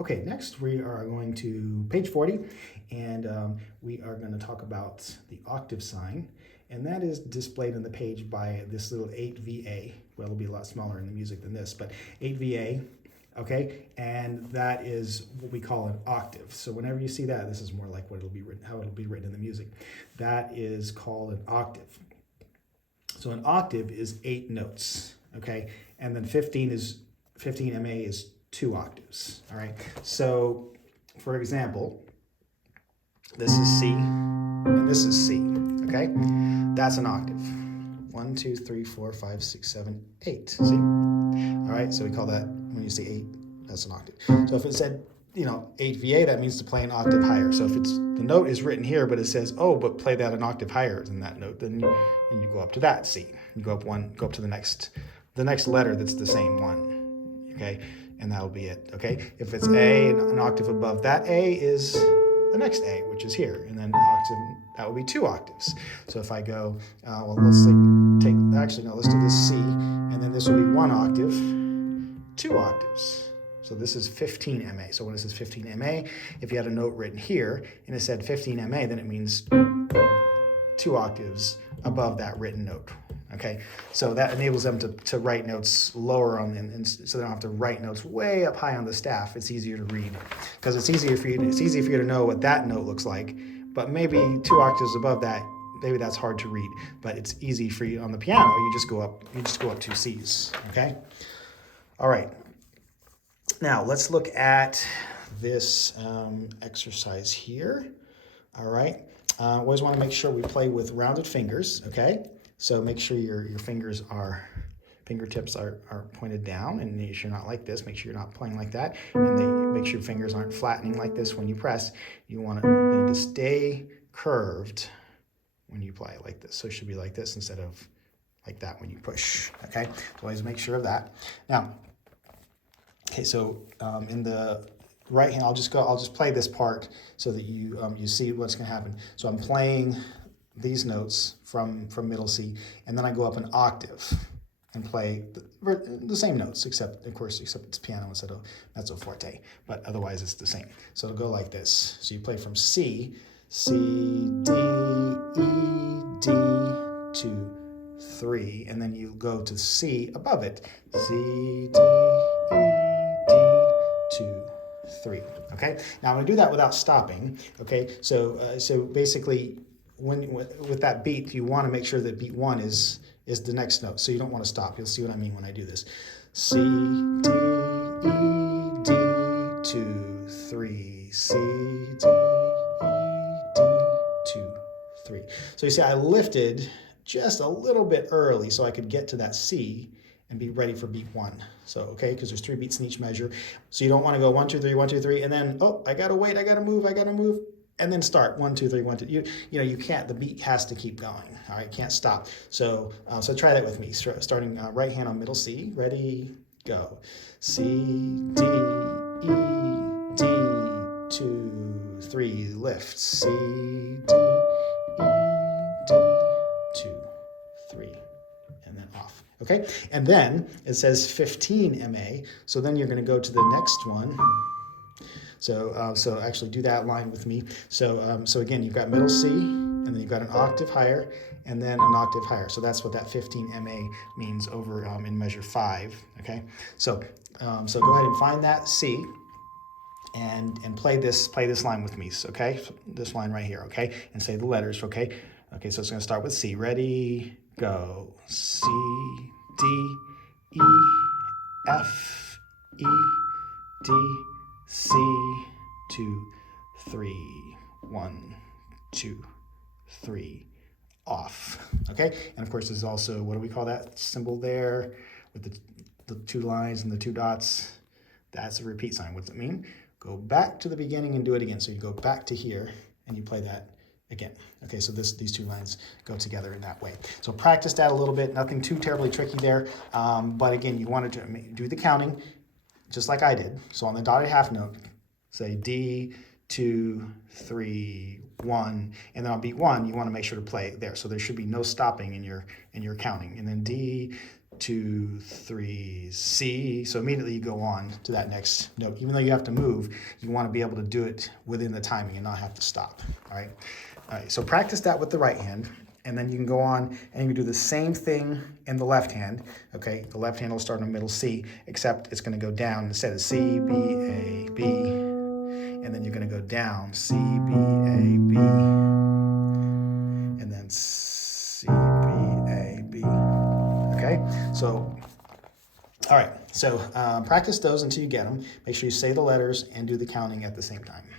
Okay, next we are going to page 40, and we are going to talk about the octave sign, and that is displayed on the page by this little 8VA. Well, it'll be a lot smaller in the music than this, but 8VA, okay, and that is what we call an octave. So whenever you see that, this is more like what it'll be written, how it'll be written in the music. That is called an octave. So an octave is 8 notes, okay, and then 15 MA is 2 octaves, all right? So, for example, this is C, and this is C, okay? That's an octave. 1, 2, 3, 4, 5, 6, 7, 8, see? All right, so we call that, when you say 8, that's an octave. So if it said, 8VA, that means to play an octave higher. So if it's the note is written here, but it says, oh, but play that an octave higher than that note, then you go up to that C. You go up to the next letter that's the same one, okay? And that'll be it, okay? If it's A, an octave above that A is the next A, which is here, and then that would be 2 octaves. So if I go, let's do this C, and then this will be 1 octave, 2 octaves. So this is 15 MA. So when it says 15 MA, if you had a note written here and it said 15 MA, then it means 2 octaves above that written note. Okay, so that enables them to write notes lower on, and so they don't have to write notes way up high on the staff. It's easier to read because it's easy for you to know what that note looks like. But maybe 2 octaves above that, maybe that's hard to read. But it's easy for you on the piano. You just go up 2 C's. Okay, all right. Now let's look at this exercise here. All right, always want to make sure we play with rounded fingers. Okay. So make sure your fingertips are pointed down, and make sure you're not like this. Make sure you're not playing like that, and make sure your fingers aren't flattening like this when you press. You need to stay curved when you play like this. So it should be like this instead of like that when you push. Okay, so always make sure of that. Now, okay, so in the right hand, I'll just play this part so that you see what's going to happen. So I'm playing these notes from middle C, and then I go up an octave and play the same notes, except it's piano instead of mezzo forte, but otherwise it's the same. So it'll go like this. So you play from C, C, D, E, D, 2, 3, and then you go to C above it. C, D, E, D, 2, 3. Okay. Now I'm going to do that without stopping. Okay. So basically, with that beat, you want to make sure that beat 1 is the next note, so you don't want to stop. You'll see what I mean when I do this. C, D, E, D, 2, 3. C, D, E, D, 2, 3. So you see, I lifted just a little bit early so I could get to that C and be ready for beat 1. So, okay, because there's 3 beats in each measure. So you don't want to go 1, 2, 3, 1, 2, 3, and then, oh, I gotta wait, I gotta move, and then start 1, 2, 3, 1, 2. You can't. The beat has to keep going. All right, can't stop. So try that with me. Starting right hand on middle C. Ready, go. C, D, E, D, 2, 3. Lift. C, D, E, D, 2, 3, and then off. Okay, and then it says 15 MA. So then you're going to go to the next one. So actually do that line with me. So again, you've got middle C, and then you've got an octave higher, and then an octave higher. So that's what that 15 MA means over in measure 5. Okay. So go ahead and find that C, and play this line with me. Okay. So this line right here. Okay. And say the letters. Okay. Okay. So it's going to start with C. Ready, go. C, D, E, F, E, D, C, 2, 3, 1, 2, 3, off. Okay, and of course there's also, what do we call that symbol there with the 2 lines and the 2 dots? That's a repeat sign. What does it mean? Go back to the beginning and do it again. So you go back to here and you play that again. Okay, so these 2 lines go together in that way. So practice that a little bit. Nothing too terribly tricky there, but again, you wanted to do the counting just like I did. So on the dotted half note, say D, 2, 3, 1, and then on beat 1, you want to make sure to play there. So there should be no stopping in your counting. And then D, 2, 3, C. So immediately you go on to that next note. Even though you have to move, you want to be able to do it within the timing and not have to stop. All right. All right. So practice that with the right hand, and then you can go on and you can do the same thing in the left hand. Okay. The left hand will start in the middle C, except it's going to go down instead of C, B, A, B, and then you're going to go down C, B, A, B, and then C, B, A, B. Okay, so, all right, so practice those until you get them. Make sure you say the letters and do the counting at the same time.